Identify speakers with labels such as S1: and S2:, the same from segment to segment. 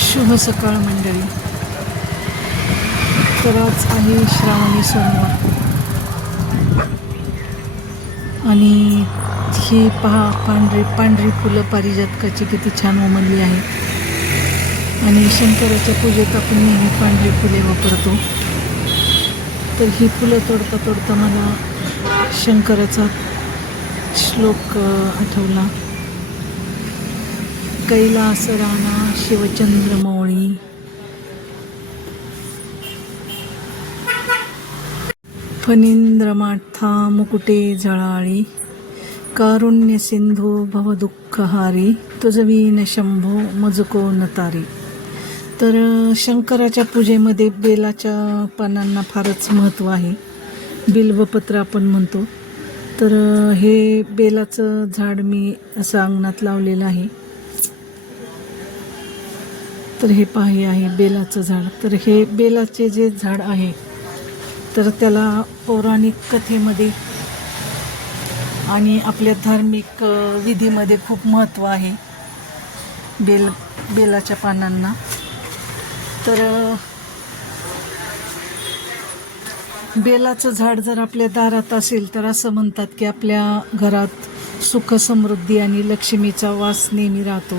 S1: शुभ सकाळ मंडळी. तर आज आहे श्रावणी सोमवार. आणि ही पहा पांढरी पांढरी फुलं पारिजातकाची किती छान उमलली आहेत आणि शंकराच्या पूजेत आपण नेहमी पांढरी फुले वापरतो. तर ही फुलं तोडता तोडता मला शंकराचा श्लोक आठवला. कैलास राणा शिवचंद्र मौळी फणींद्र माठा मुकुटे झळाळी कारुण्य सिंधू भवदुःखहारी. तुझवीन शंभो मजको नतारी. तर शंकराच्या पूजेमध्ये बेलाच्या पानांना फारच महत्त्व आहे. बिल्वपत्र आपण म्हणतो. तर हे बेलाचं झाड मी असं अंगणात लावलेलं आहे. तर हे पाहे आहे बेलाचं झाड. तर हे बेलाचे जे झाड आहे तर त्याला पौराणिक कथेमध्ये आणि आपल्या धार्मिक विधीमध्ये खूप महत्त्व आहे बेल बेलाच्या पानांना. तर बेलाचं झाड जर आपल्या दारात असेल तर असं म्हणतात की आपल्या घरात सुख समृद्धी आणि लक्ष्मीचा वास नेहमी राहतो.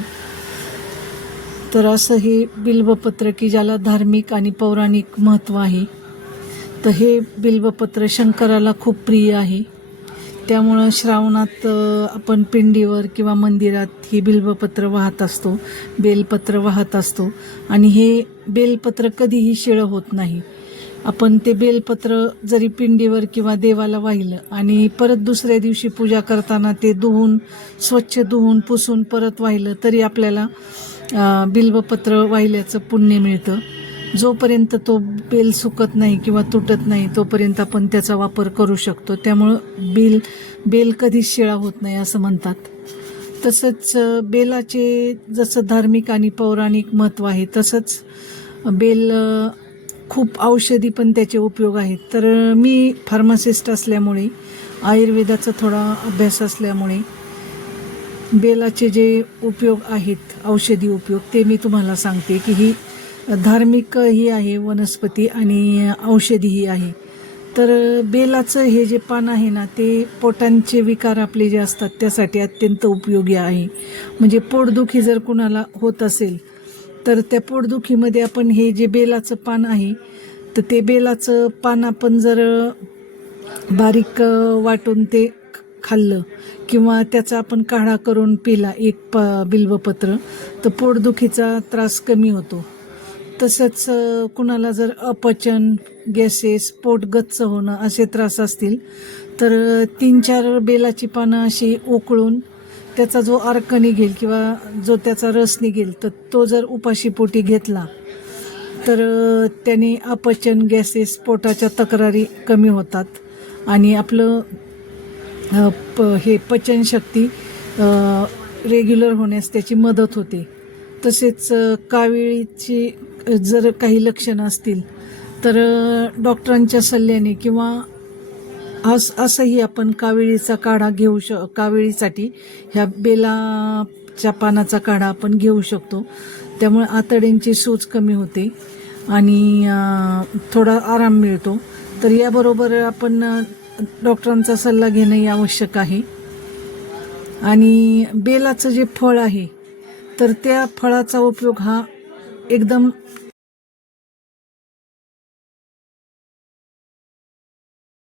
S1: तर असं हे बिल्वपत्र की ज्याला धार्मिक आणि पौराणिक महत्त्व आहे तर हे बिल्वपत्र शंकराला खूप प्रिय आहे. त्यामुळं श्रावणात आपण पिंडीवर किंवा मंदिरात हे बिल्वपत्र वाहत असतो बेलपत्र वाहत असतो. आणि हे बेलपत्र कधीही शिळं होत नाही. आपण ते बेलपत्र जरी पिंडीवर किंवा देवाला वाहिलं आणि परत दुसऱ्या दिवशी पूजा करताना ते धुवून स्वच्छ धुवून पुसून परत वाहिलं तरी आपल्याला बिल्वपत्र वाहिल्याचं पुण्य मिळतं. जोपर्यंत तो बेल सुकत नाही किंवा तुटत नाही तोपर्यंत आपण त्याचा वापर करू शकतो. त्यामुळं बेल बेल कधीच शिळा होत नाही असं म्हणतात. तसंच बेलाचे जसं धार्मिक आणि पौराणिक महत्त्व आहे तसंच बेल खूप औषधी पण त्याचे उपयोग आहेत. तर मी फार्मासिस्ट असल्यामुळे आयुर्वेदाचा थोडा अभ्यास असल्यामुळे बेलाचे जे उपयोग आहेत औषधी उपयोग ते मी तुम्हाला सांगते की ही धार्मिक ही आहे वनस्पती आणि औषधीही आहे. तर बेलाचं हे जे पान आहे ना ते पोटांचे विकार आपले जे असतात त्यासाठी अत्यंत उपयोगी आहे. म्हणजे पोटदुखी जर कुणाला होत असेल तर त्या पोटदुखीमध्ये आपण हे जे बेलाचं पान आहे तर ते बेलाचं पान आपण जर बारीक वाटून ते खाल्लं किंवा त्याचा आपण काढा करून पिला एक प बिल्वपत्र तर पोटदुखीचा त्रास कमी होतो. तसंच कुणाला जर अपचन गॅसेस पोट गच्च होणं असे त्रास असतील तर तीन चार बेलाची पानं अशी उकळून त्याचा जो अर्क निघेल किंवा जो त्याचा रस निघेल तर तो जर उपाशीपोटी घेतला तर त्याने अपचन गॅसेस पोटाच्या तक्रारी कमी होतात. आणि आपलं प हे पचनशक्ती रेग्युलर होण्यास त्याची मदत होते. तसेच अ, काविळीची जर काही लक्षणं असतील तर डॉक्टरांच्या सल्ल्याने किंवा अस असंही आपण कावेळीचा काढा घेऊ श कावेळीसाठी ह्या बेलाच्या पानाचा काढा आपण घेऊ शकतो. त्यामुळे आतड्यांची सूज कमी होते आणि थोडा आराम मिळतो. तर याबरोबर आपण डॉक्टरांचा सल्ला घेणंही आवश्यक आहे. आणि बेलाचं जे फळ आहे तर त्या फळाचा उपयोग हा एकदम